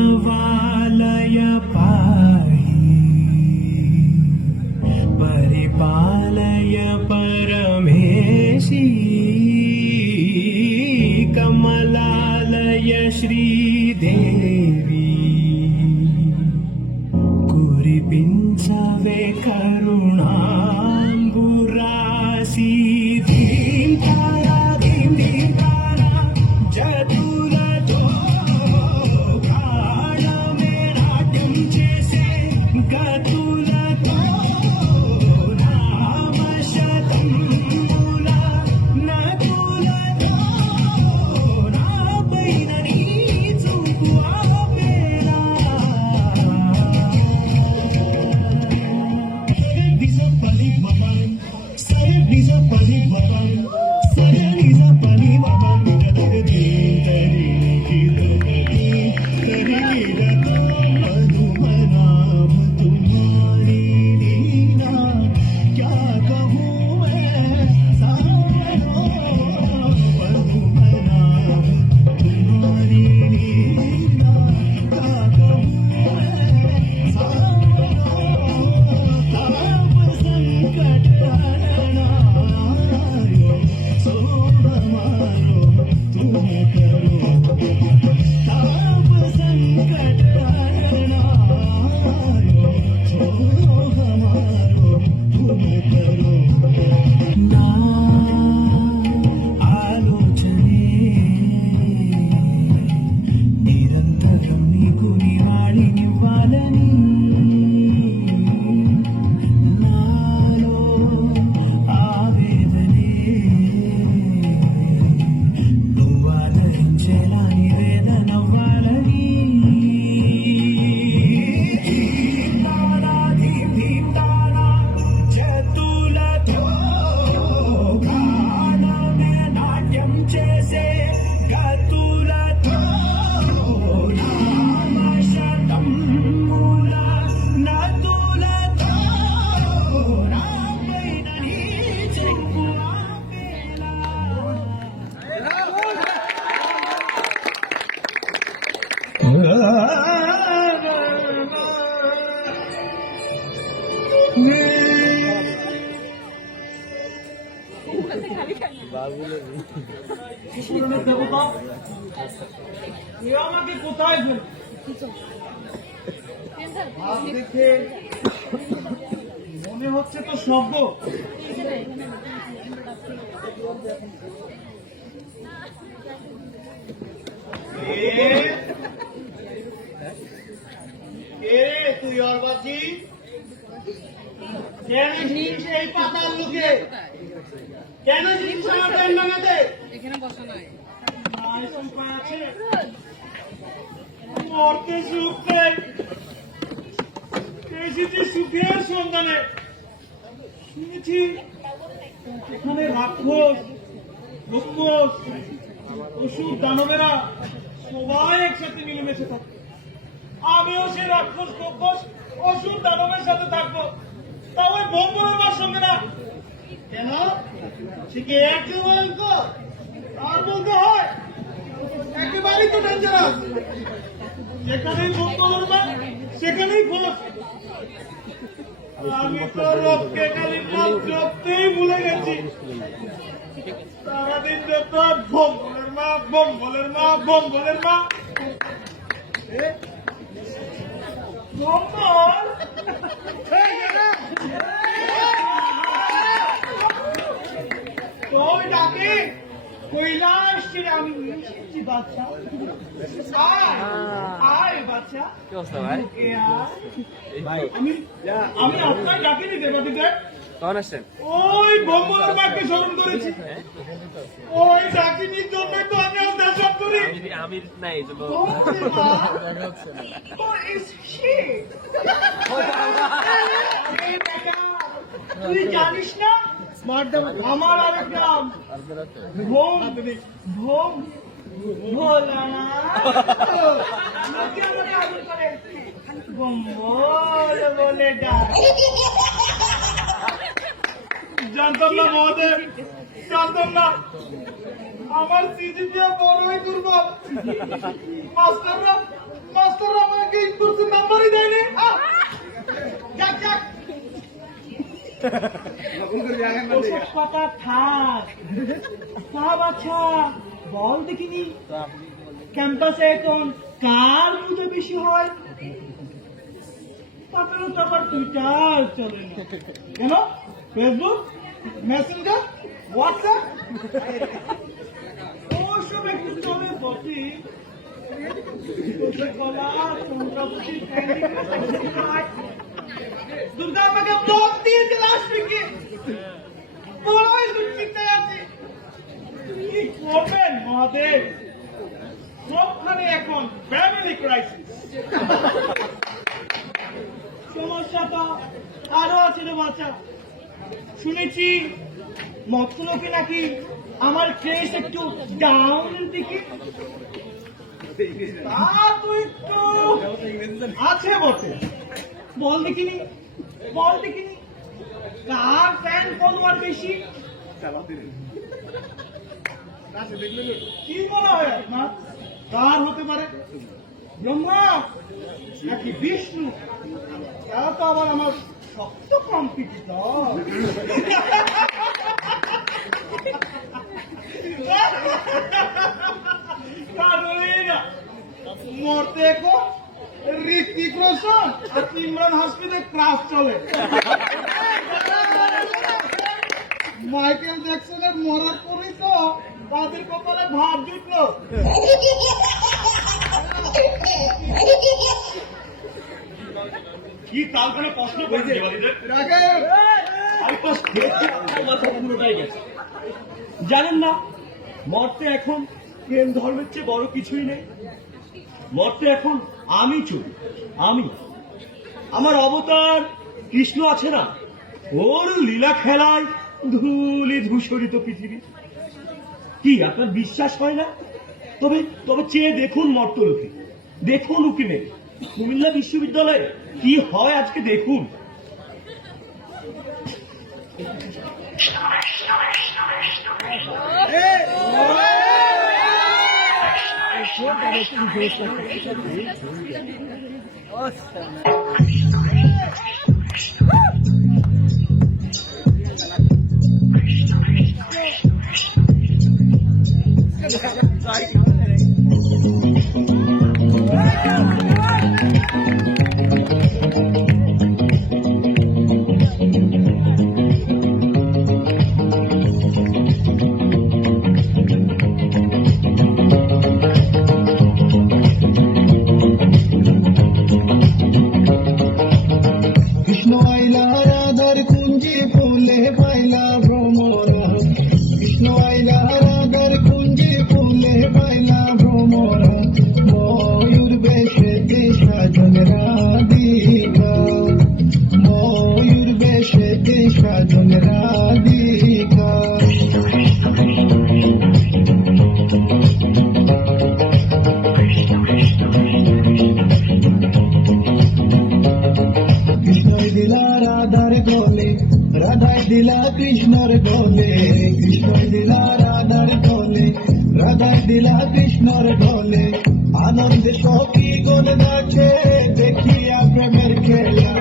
प्रणवालय पाहि परिपालय परमेशी कमलालय श्रीदेवी कुरिपिंचवे करुणांबुरासी धीं तारा धीं धीं तारा जतुलतो प्राणमे नाट्यं చేసే గతులతో నామశతం మూల నకులతో నాపైన నీ చూపు ఆపేలా నిజ పలి బబం సరే నిజ పలి బబం సరే నిజ పలి బబం గదరి తరి కిరని కరిరతో मधुमनाम तुम्हारी लीला क्या कहूँ मैं सावरो मधुमनाम तुम्हारी लीला क्या कहूँ मैं सावरो ताप संकट हरनायो सो हमारो तुम करो ताप संकट हरनायो सो हमारो तुम करो ना ఆలోచనే నిరంతరం నీకు నివాళినివ్వాలని నాలో ఆవేదనే నువ్వు ఆదరించేలా నివేదనవ్వాలని ధీం తారా ధీం ధీం తారా జతులతో ప్రాణమే నాట్యం చేసే గతులతో నామశతం మూల నతులతో నాపైన నీ చూపు ఆపేలా দেবতা এ আমাকে কোথায় ফেল হাত দেখে মনে হচ্ছে তো শব্দ তুই অর্বাচী কেন জিনিস এই পাতার লোকে কেন জিনিস আমার প্রেম নামাতে এখানে বসা নাই উপায় আছে মরতে সুখ নেই এসেছি সুখের সন্ধানে শুনেছি এখানে রাক্ষস রক্ষস অসুর দানবেরা সবাই একসাথে মিলেমিশে থাকে আমিও সেই রাক্ষস রক্ষস অসুর দানবের সাথে থাকবো তাও ওই বম্বুরের সঙ্গে না কেন সে কি একটু বলতো আর বলতে হয় একেবারেই তো ডেঞ্জারাস যেখানেই বলতে বলবে সেখানেই ফোস আমি তো রবকে খালি নাম জপতেই ভুলে গেছি সারাদিন যত বম্বলের মা বম্বলের মা বম্বলের মা বম্বল তোর ডাকে কৈলাস আমি এসেছি বাচ্চা আয় বাচ্চা কি অবস্থা ভাই? আমি আপনার ডাকিনি দেবাদিদেব কখন আসছেন? ওই বম্বলের মাকে স্মরণ করেছি ওই ডাকিনির জন্য তো আমি আপনার সব করি আমি নাই এই জন্য তুই জানিস না আমার আরেক নাম ভোম ভোম ভোলা না বম্বল বলে ডাক জানতাম না মহাদেব জানতাম না আমার সিজিপিএ বড়ই দুর্বল। মাস্টাররা আমাকে ইনকোর্সের নাম্বারই দেয়নি। যাক যাক, ওসব কথা থাক। সাহাব আচ্ছা বল দেখিনি, ক্যাম্পাসে এখন কার পুজো বেশি হয়? তারপরে তো আবার টুইটার চলে না কেন? ফেসবুক, মেসেঞ্জার, হোয়াটসঅ্যাপ ওসব একটু চলে বসি। দুর্গা আমাকে ব্লক দিয়েছে লাস্ট উইকে, বড়ই দুশ্চিন্তায় আছি। কি করবেন মহাদেব? সবখানে এখন ফ্যামিলি ক্রাইসিস। সমস্যাটা আরো আছে রে বাচ্চা। শুনেছি মতলবে নাকি আমার কেস একটু ডাউনের দিকে। আছে বটে, বল দেখিনি কার ফ্যান ফলোয়ার বেশি? কি বলা হয় না, কার হতে পারে? ব্রহ্মা নাকি বিষ্ণু? তারা তো আবার আমার শক্ত কম্পিটিটর। মরতে এখন ঋত্বিক রোশন আর ইমরান হাসমিনের ক্রাশ চলে। মাইকেল জ্যাকসনের মরার পরেই তো তাদের কপালে ভাব জুটলো। কি তাল করে প্রশ্ন করেছে জানেন না, মরতে এখন প্রেম ধর্মের চেয়ে বড় কিছুই নেই। মরতে এখন আমি চলি, আমি আমার অবতার কৃষ্ণ আছে না, ওর লীলা খেলায় ধুলি ধূসরিত পৃথিবী। কি আপনার বিশ্বাস হয় না? তবে তবে চেয়ে দেখুন মর্তলোকে, দেখুন উকিলে কুমিল্লা বিশ্ববিদ্যালয়ে কি হয় আজকে দেখুন। রাধাই দিলা কৃষ্ণর গলে, কৃষ্ণ দিলা রাধার গলে, রাধাই দিলা কৃষ্ণর গলে। আনন্দে সখী গণ নাচে দেখিয়া প্রেমের খেলা,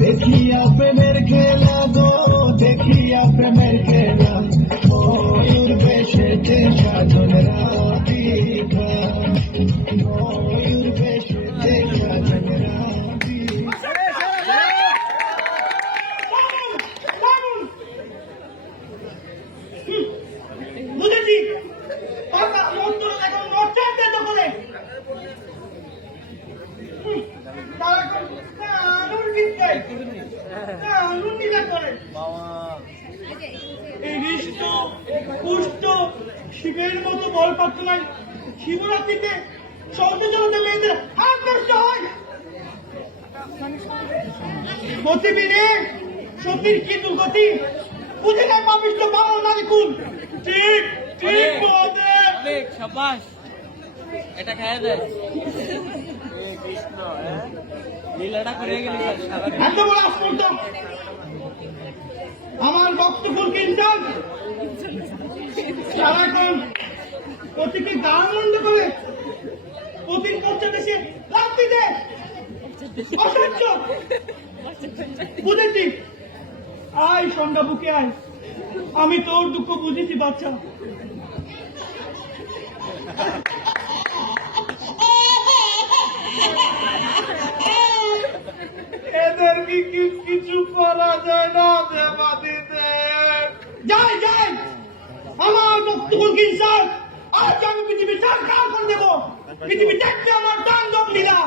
দেখিয়া প্রেমের খেলা গো, দেখিয়া প্রেমের খেলা। ময়ূর বেশেতে সাজন রাধিকা, ময়ূর বেশেতে সাজন রাধিকা। বুঝেছি এখন নচাতে তো করে শিবের মতো বল পাত্র নাই। শিবরাত্রিতে চলতে চলতে মেয়েদের হাত নষ্ট হয়। গতিবিধি সতীর কি দুর্গতি, বুঝে না পাপিষ্ট বামন নারী কুল। ঠিক ঠিক অনেক সাবাস, এটা খায় দেয় কৃষ্ণ। লীলাটা করে গেলি স্যার সারা এত বড় আস্পর্ধ আমার বক্তব্য কিনছেন সারাক্ষণ প্রতিটি গান বন্ধ করে প্রতি পঞ্চায়েত এসে লাভ দিতে অসহ্য বুঝেছি আয় সন্ধ্যা বুকে আয় আমি তোর দুঃখ বুঝেছি বাচ্চা এদের কি কিছু করা যায় না দেবা দিতে যাই যাই আমার বক্তব্য কিনছেন আজ আমি পৃথিবী সরকার করে দেবো পৃথিবী দেখবে আমার তাণ্ডব লীলা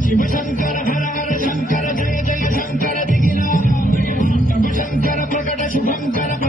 शिव शंकर हर हर शंकर जय जय शंकर दिगिना शंकर प्रकट शुभंकर